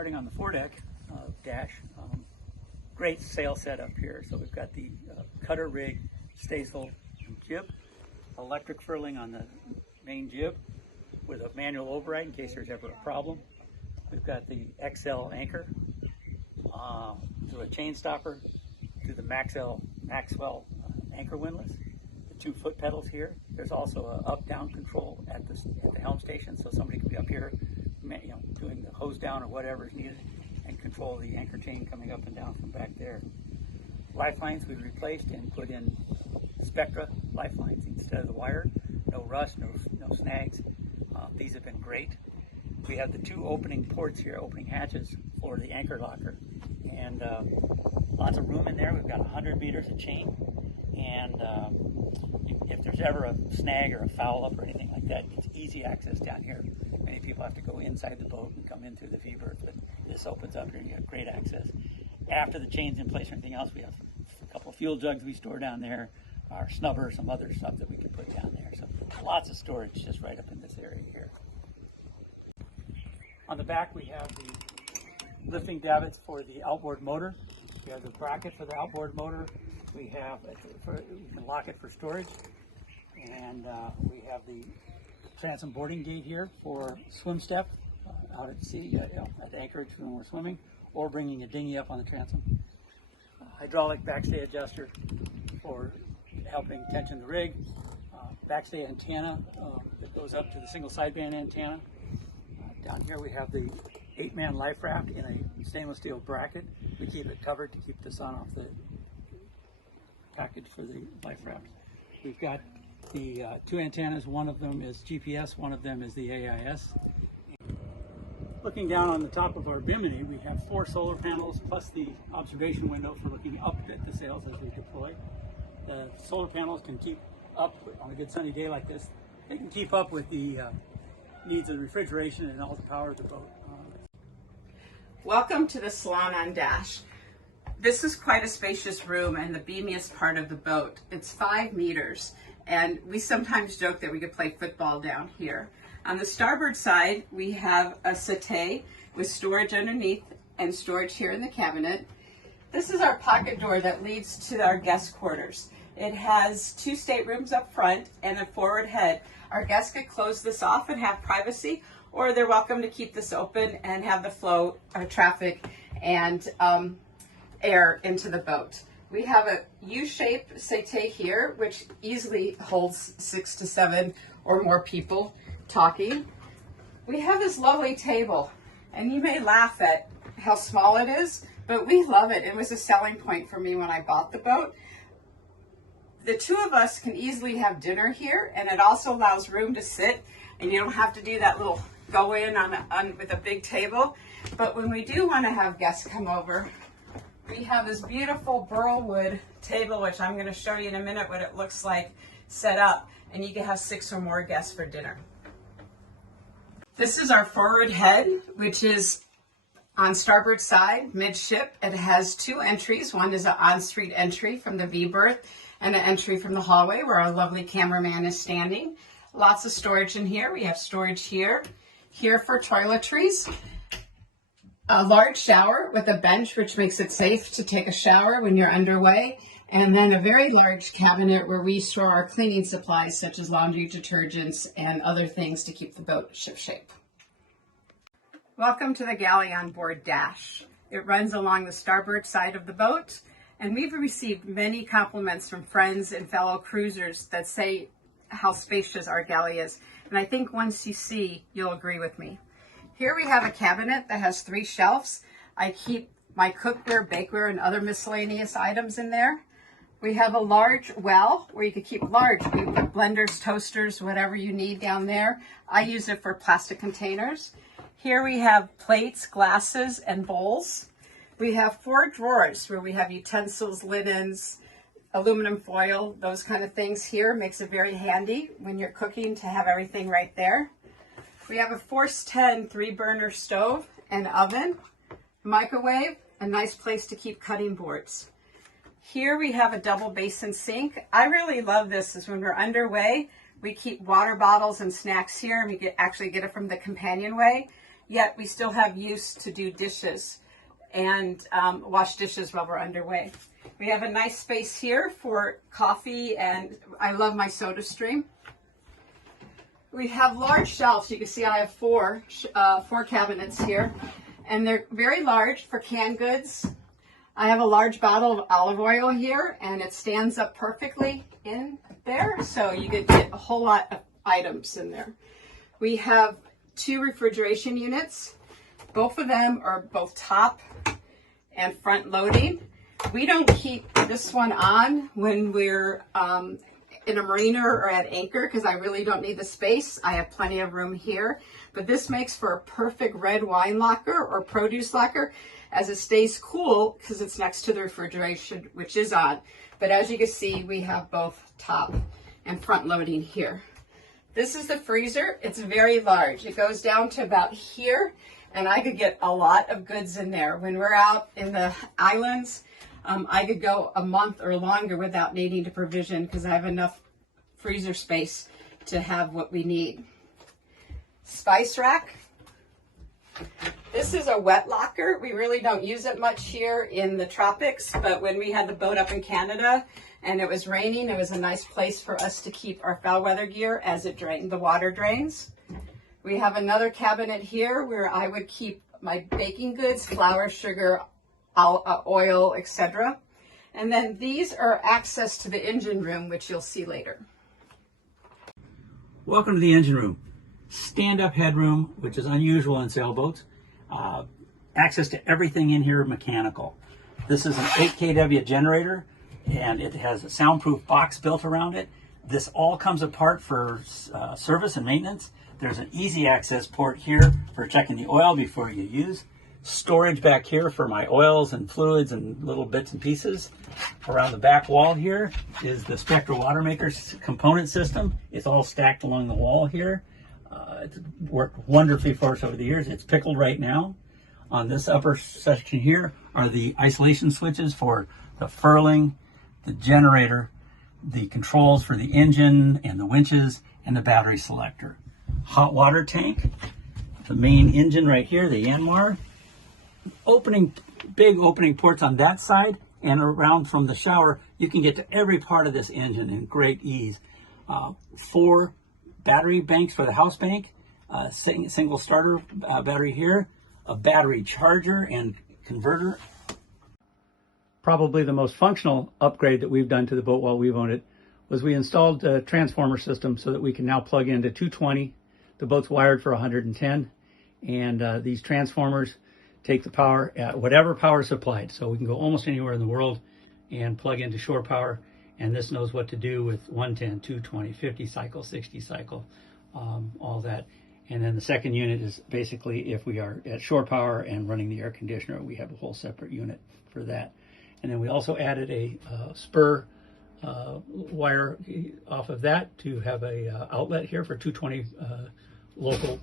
starting on the foredeck dash. Great sail setup here. So we've got the cutter rig, staysail, and jib, electric furling on the main jib with a manual override in case there's ever a problem. We've got the XL anchor through a chain stopper to the Taswell anchor windlass. The 2 foot pedals here. There's also a up-down control at the helm station, so somebody can be up here, doing the hose down or whatever is needed, and control the anchor chain coming up and down from back there. Lifelines we replaced and put in Spectra lifelines instead of the wire. No rust, no snags. These have been great. We have the 2 opening ports here, opening hatches for the anchor locker, and lots of room in there. We've got 100 meters of chain, and if there's ever a snag or a foul up or anything like that, it's easy access down here. Many people have to go inside the boat and come in through the V-berth, but this opens up here and you have great access. After the chain's in place or anything else, we have a couple of fuel jugs we store down there, our snubber, some other stuff that we can put down there. So lots of storage just right up in this area here. On the back we have the lifting davits for the outboard motor. We have the bracket for the outboard motor. We have you can lock it for storage, and we have the transom boarding gate here for swim step out at sea at anchorage when we're swimming, or bringing a dinghy up on the transom. Hydraulic backstay adjuster for helping tension the rig. Backstay antenna that goes up to the single sideband antenna. Down here we have the 8-man life raft in a stainless steel bracket. We keep it covered to keep the sun off the package for the life raft. We've got the 2 antennas. One of them is GPS, one of them is the AIS. Looking down on the top of our bimini, we have 4 solar panels plus the observation window for looking up at the sails as we deploy. The solar panels can keep up on a good sunny day like this. They can keep up with the needs of the refrigeration and all the power of the boat. Welcome to the Salon on Dash. This is quite a spacious room and the beamiest part of the boat. It's 5 meters, and we sometimes joke that we could play football down here. On the starboard side, we have a settee with storage underneath and storage here in the cabinet. This is our pocket door that leads to our guest quarters. It has 2 staterooms up front and a forward head. Our guests could close this off and have privacy, or they're welcome to keep this open and have the flow of traffic and air into the boat. We have a U-shaped settee here, which easily holds 6 to 7 or more people talking. We have this lovely table, and you may laugh at how small it is, but we love it. It was a selling point for me when I bought the boat. The 2 of us can easily have dinner here, and it also allows room to sit, and you don't have to do that little go in with a big table. But when we do want to have guests come over, we have this beautiful burl wood table, which I'm going to show you in a minute what it looks like set up, and you can have 6 or more guests for dinner. This is our forward head, which is on starboard side, midship. It has 2 entries. One is an on-street entry from the V-berth and an entry from the hallway where our lovely cameraman is standing. Lots of storage in here. We have storage here for toiletries, a large shower with a bench, which makes it safe to take a shower when you're underway, and then a very large cabinet where we store our cleaning supplies such as laundry detergents and other things to keep the boat shipshape. Welcome to the Galley on board Dash. It runs along the starboard side of the boat, and we've received many compliments from friends and fellow cruisers that say how spacious our galley is. And I think once you see, you'll agree with me. Here we have a cabinet that has 3 shelves. I keep my cookware, bakeware, and other miscellaneous items in there. We have a large well where you could keep large blenders, toasters, whatever you need down there. I use it for plastic containers. Here we have plates, glasses, and bowls. We have 4 drawers where we have utensils, linens, aluminum foil, those kind of things here. Makes it very handy when you're cooking to have everything right there. We have a Force 10 3-burner stove and oven, microwave, a nice place to keep cutting boards. Here we have a double basin sink. I really love this, is when we're underway, we keep water bottles and snacks here, and we actually get it from the companionway. yet we still have use to do dishes and wash dishes while we're underway. We have a nice space here for coffee, and I love my soda stream. We have large shelves. You can see I have four cabinets here, and they're very large for canned goods. I have a large bottle of olive oil here, and it stands up perfectly in there, so you could get a whole lot of items in there. We have 2 refrigeration units. Both of them are both top and front loading. We don't keep this one on when we're in a marina or at anchor because I really don't need the space. I have plenty of room here, but this makes for a perfect red wine locker or produce locker, as it stays cool because it's next to the refrigeration, which is on. But as you can see, we have both top and front loading here. This is the freezer. It's very large. It goes down to about here, and I could get a lot of goods in there. When we're out in the islands, I could go a month or longer without needing to provision because I have enough freezer space to have what we need. Spice rack. This is a wet locker. We really don't use it much here in the tropics, but when we had the boat up in Canada and it was raining, it was a nice place for us to keep our foul weather gear as it drained, the water drains. We have another cabinet here where I would keep my baking goods, flour, sugar, oil, etc. And then these are access to the engine room, which you'll see later. Welcome to the engine room. Stand-up headroom, which is unusual in sailboats. Access to everything in here mechanical. This is an 8 kW generator, and it has a soundproof box built around it. This all comes apart for service and maintenance. There's an easy access port here for checking the oil before you use. Storage back here for my oils and fluids and little bits and pieces. Around the back wall here is the Spectra water maker component system. It's all stacked along the wall here. It's worked wonderfully for us over the years. It's pickled right now. On this upper section here are the isolation switches for the furling, the generator, the controls for the engine and the winches, and the battery selector. Hot water tank, the main engine right here, the Yanmar. Big opening ports on that side, and around from the shower, you can get to every part of this engine in great ease. 4 battery banks for the house bank, single starter battery here, a battery charger and converter. Probably the most functional upgrade that we've done to the boat while we've owned it was we installed a transformer system so that we can now plug into 220. The boat's wired for 110, and these transformers take the power at whatever power is supplied. So we can go almost anywhere in the world and plug into shore power, and this knows what to do with 110, 220, 50 cycle, 60 cycle, all that. And then the second unit is basically if we are at shore power and running the air conditioner, we have a whole separate unit for that. And then we also added a spur wire off of that to have a outlet here for 220 local